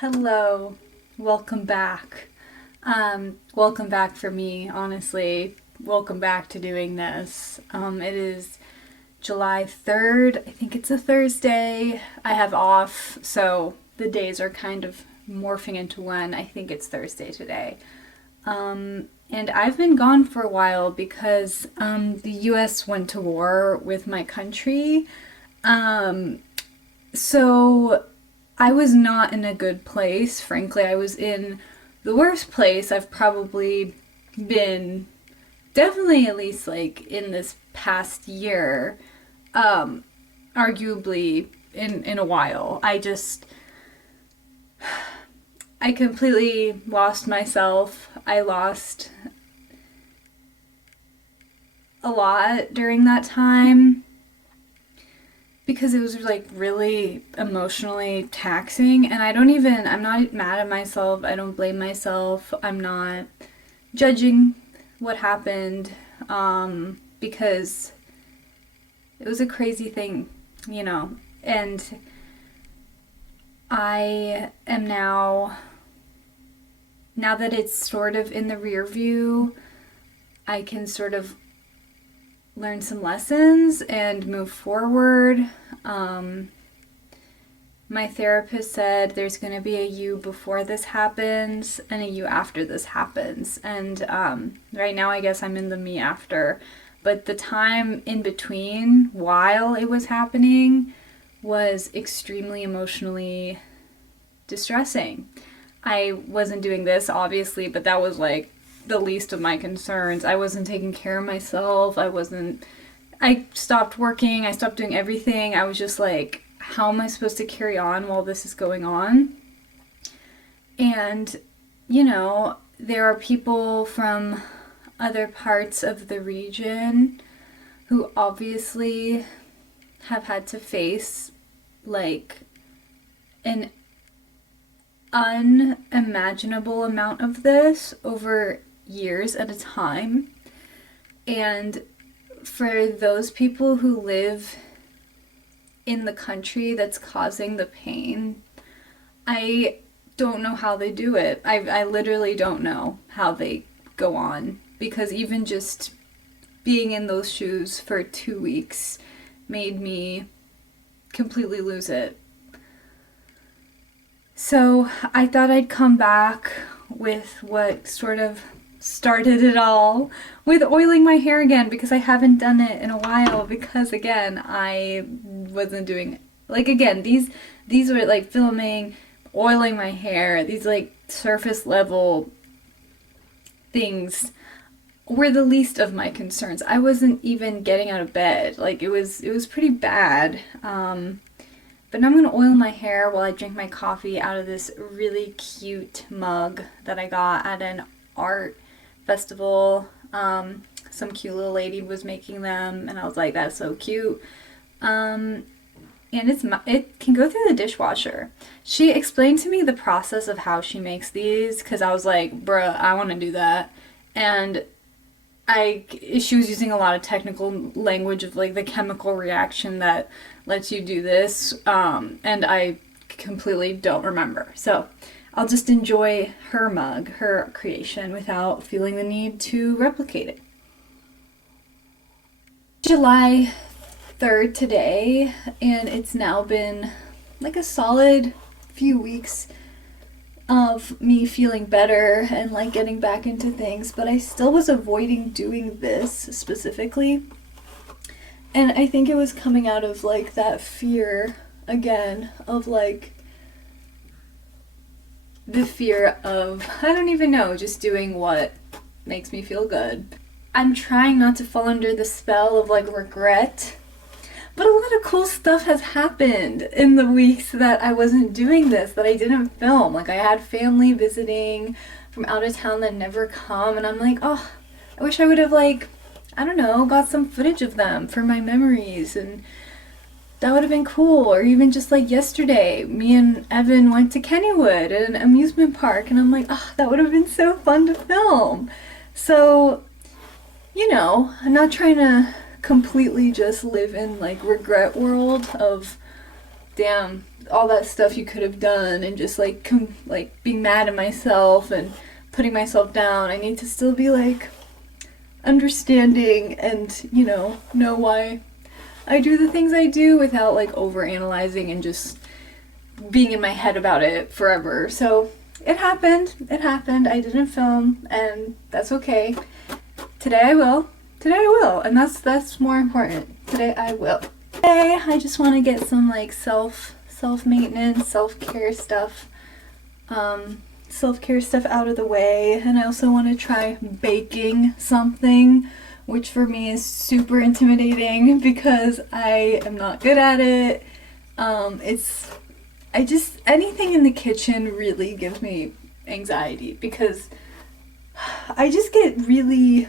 Hello, welcome back. Welcome back for me, honestly. Welcome back to doing this. It is July 3rd. I think it's a Thursday. I have off, so the days are kind of morphing into one. I think it's Thursday today. And I've been gone for a while because the US went to war with my country. So I was not in a good place. Frankly, I was in the worst place I've probably been, definitely at least like in this past year, arguably in a while. I completely lost myself. I lost a lot during that time because it was like really emotionally taxing, and I'm not mad at myself. I don't blame myself. I'm not judging what happened, because it was a crazy thing, you know. And I am now that it's sort of in the rear view, I can sort of learn some lessons and move forward. My therapist said there's going to be a you before this happens and a you after this happens. And right now, I guess I'm in the me after. But the time in between, while it was happening, was extremely emotionally distressing. I wasn't doing this, obviously, but that was like the least of my concerns. I wasn't taking care of myself. I stopped working. I stopped doing everything. I was just like, how am I supposed to carry on while this is going on? And, you know, there are people from other parts of the region who obviously have had to face like an unimaginable amount of this over years at a time. And for those people who live in the country that's causing the pain, I don't know how they do it. I literally don't know how they go on, because even just being in those shoes for 2 weeks made me completely lose it. So I thought I'd come back with what sort of started it all, with oiling my hair again, because I haven't done it in a while, because again, I wasn't doing, like, again, these were like filming, oiling my hair, these like surface level things were the least of my concerns. I wasn't even getting out of bed. Like, it was pretty bad. But now I'm gonna oil my hair while I drink my coffee out of this really cute mug that I got at an art festival. Some cute little lady was making them, and I was like, that's so cute. And it can go through the dishwasher. She explained to me the process of how she makes these, because I was like, bruh, I want to do that. And she was using a lot of technical language of like the chemical reaction that lets you do this, and I completely don't remember. So I'll just enjoy her mug, her creation, without feeling the need to replicate it. July 3rd today, and it's now been like a solid few weeks of me feeling better and like getting back into things, but I still was avoiding doing this specifically. And I think it was coming out of like that fear again of like the fear of, I don't even know, just doing what makes me feel good. I'm trying not to fall under the spell of like regret, but a lot of cool stuff has happened in the weeks that I wasn't doing this, that I didn't film. Like, I had family visiting from out of town that never come, and I'm like, oh, I wish I would have, like, I don't know, got some footage of them for my memories, and that would have been cool. Or even just like yesterday, me and Evan went to Kennywood at an amusement park, and I'm like, oh, that would have been so fun to film. So, you know, I'm not trying to completely just live in like regret world of, damn, all that stuff you could have done, and just like like being mad at myself and putting myself down. I need to still be like understanding and, you know why I do the things I do without like over analyzing and just being in my head about it forever. So it happened. I didn't film, and that's okay. Today I will. And that's more important. Today I will. Today I just want to get some like self maintenance, self-care stuff. Self-care stuff out of the way, and I also want to try baking something, which for me is super intimidating because I am not good at it. Anything in the kitchen really gives me anxiety because I just get really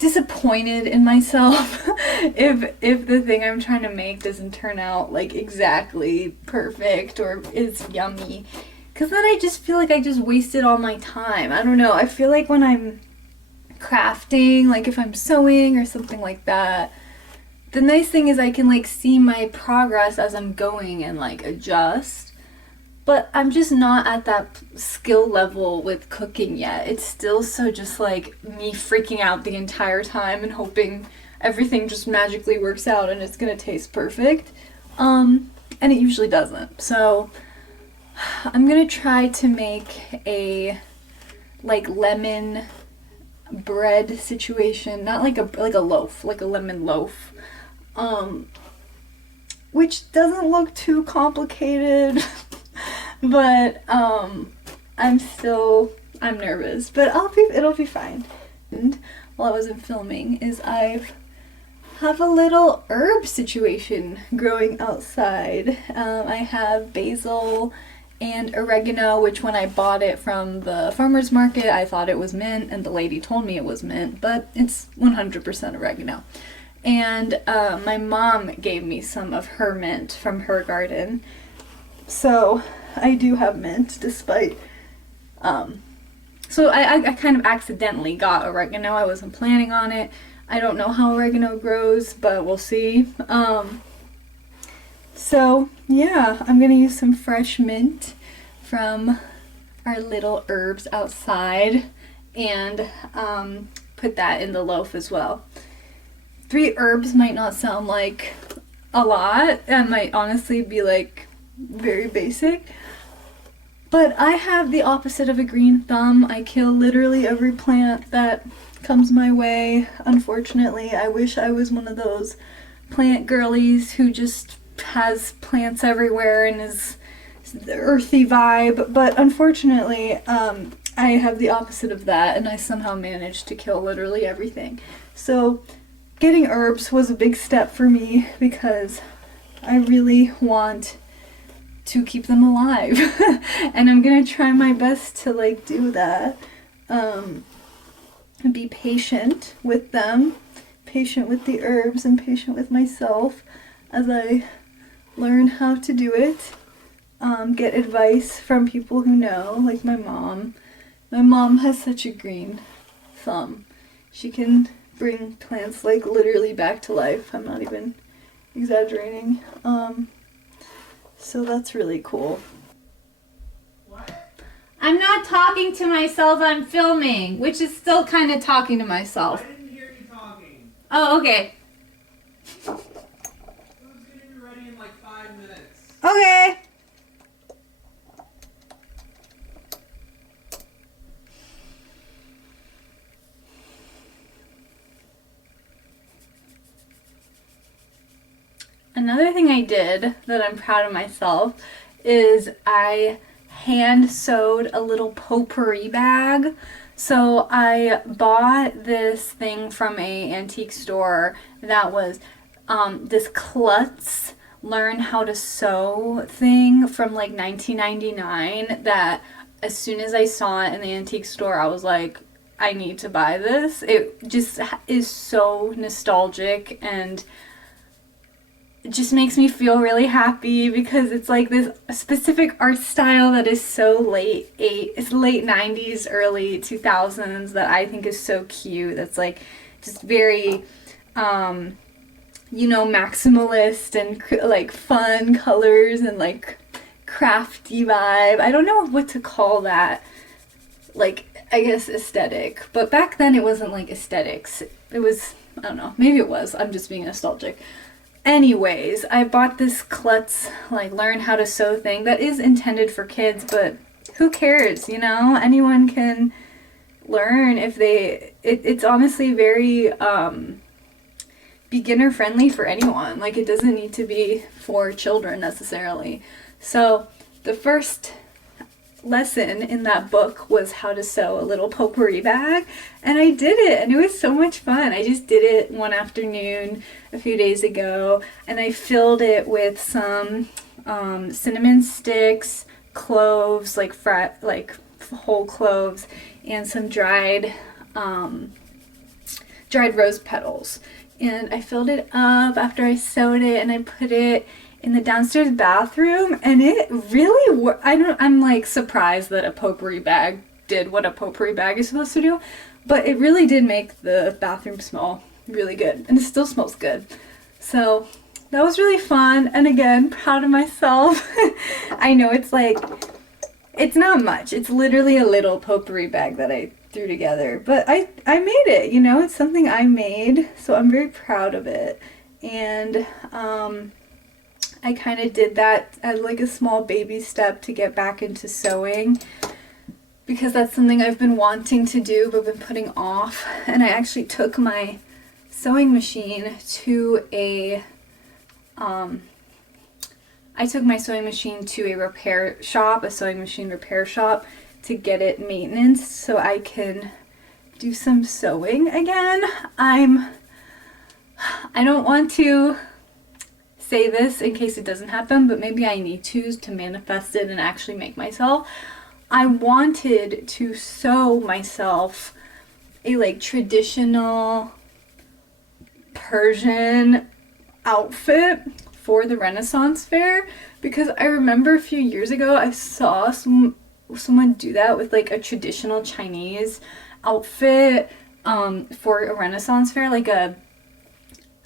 disappointed in myself if the thing I'm trying to make doesn't turn out like exactly perfect or is yummy. Because then I just feel like I just wasted all my time. I don't know. I feel like when I'm crafting, like if I'm sewing or something like that, the nice thing is I can like see my progress as I'm going and like adjust. But I'm just not at that skill level with cooking yet. It's still so just like me freaking out the entire time and hoping everything just magically works out and it's gonna taste perfect. And it usually doesn't. So I'm gonna try to make a like lemon bread situation, not like a loaf, like a lemon loaf, which doesn't look too complicated, but I'm nervous, but it'll be fine. And while I wasn't filming, is I have a little herb situation growing outside. I have basil and oregano, which when I bought it from the farmer's market, I thought it was mint, and the lady told me it was mint, but it's 100% oregano. And my mom gave me some of her mint from her garden, so I do have mint, despite, so I kind of accidentally got oregano. I wasn't planning on it. I don't know how oregano grows, but we'll see. So yeah, I'm gonna use some fresh mint from our little herbs outside and put that in the loaf as well. 3 herbs might not sound like a lot, and might honestly be like very basic, but I have the opposite of a green thumb. I kill literally every plant that comes my way, unfortunately. I wish I was one of those plant girlies who just has plants everywhere and is the earthy vibe, but unfortunately I have the opposite of that, and I somehow managed to kill literally everything. So getting herbs was a big step for me because I really want to keep them alive and I'm gonna try my best to like do that. Be patient with them, patient with the herbs, and patient with myself as I learn how to do it. Get advice from people who know, like my mom. My mom has such a green thumb. She can bring plants like literally back to life. I'm not even exaggerating. So that's really cool. What? I'm not talking to myself, I'm filming, which is still kind of talking to myself. I didn't hear you talking. Oh, okay. Food's gonna be ready in like 5 minutes. Okay. Another thing I did that I'm proud of myself is I hand sewed a little potpourri bag. So I bought this thing from a antique store that was this Klutz Learn How to Sew thing from like 1999 that as soon as I saw it in the antique store, I was like, I need to buy this. It just is so nostalgic and it just makes me feel really happy because it's like this specific art style that is so late 90s, early 2000s that I think is so cute. That's like just very maximalist and like fun colors and like crafty vibe. I don't know what to call that. Like, I guess aesthetic. But back then it wasn't like aesthetics. It was, I don't know, maybe it was. I'm just being nostalgic. Anyways, I bought this Klutz, like, learn how to sew thing that is intended for kids, but who cares, Anyone can learn if it's honestly very beginner friendly for anyone. Like, it doesn't need to be for children necessarily. So the first lesson in that book was how to sew a little potpourri bag, and I did it, and it was so much fun. I just did it one afternoon a few days ago, and I filled it with some cinnamon sticks, cloves, like whole cloves, and some dried rose petals. And I filled it up after I sewed it, and I put it in the downstairs bathroom, and it really I'm like surprised that a potpourri bag did what a potpourri bag is supposed to do, but it really did make the bathroom smell really good, and it still smells good. So that was really fun, and again, proud of myself. I know it's not much. It's literally a little potpourri bag that I threw together, but I made it, it's something I made, so I'm very proud of it. And I kind of did that as like a small baby step to get back into sewing, because that's something I've been wanting to do but been putting off. And I actually took my sewing machine to a repair shop, a sewing machine repair shop, to get it maintenance so I can do some sewing again. I don't want to say this in case it doesn't happen, but maybe I need to manifest it and actually make myself. I wanted to sew myself a like traditional Persian outfit for the Renaissance Fair, because I remember a few years ago I saw someone do that with like a traditional Chinese outfit for a Renaissance Fair, like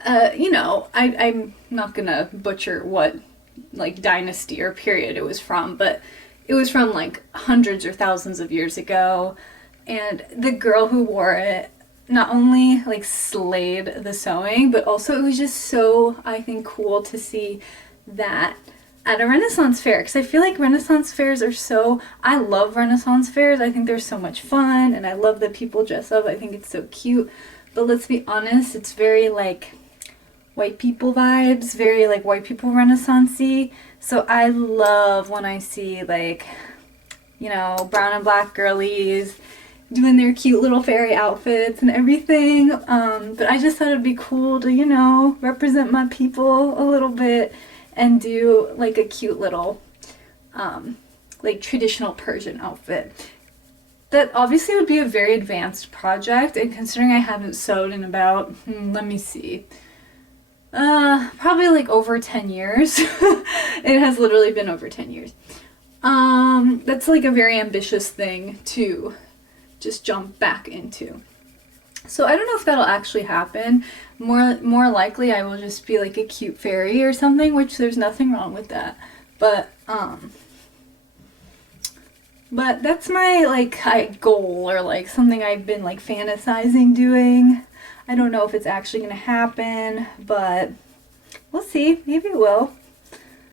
I'm not gonna butcher what like dynasty or period it was from, but it was from like hundreds or thousands of years ago, and the girl who wore it not only like slayed the sewing, but also it was just so, I think, cool to see that at a Renaissance fair, because I feel like Renaissance fairs I love Renaissance fairs. I think they're so much fun, and I love that people dress up. I think it's so cute, but let's be honest, it's very like white people vibes, very like white people Renaissance-y. So I love when I see like, brown and black girlies doing their cute little fairy outfits and everything. But I just thought it'd be cool to, represent my people a little bit and do like a cute little, like traditional Persian outfit. That obviously would be a very advanced project, and considering I haven't sewed in about, let me see, probably like over 10 years. It has literally been over 10 years. That's like a very ambitious thing to just jump back into. So I don't know if that'll actually happen. More likely I will just be like a cute fairy or something, which there's nothing wrong with that. But that's my like goal, or like something I've been like fantasizing doing. I don't know if it's actually gonna happen, but we'll see. Maybe it will.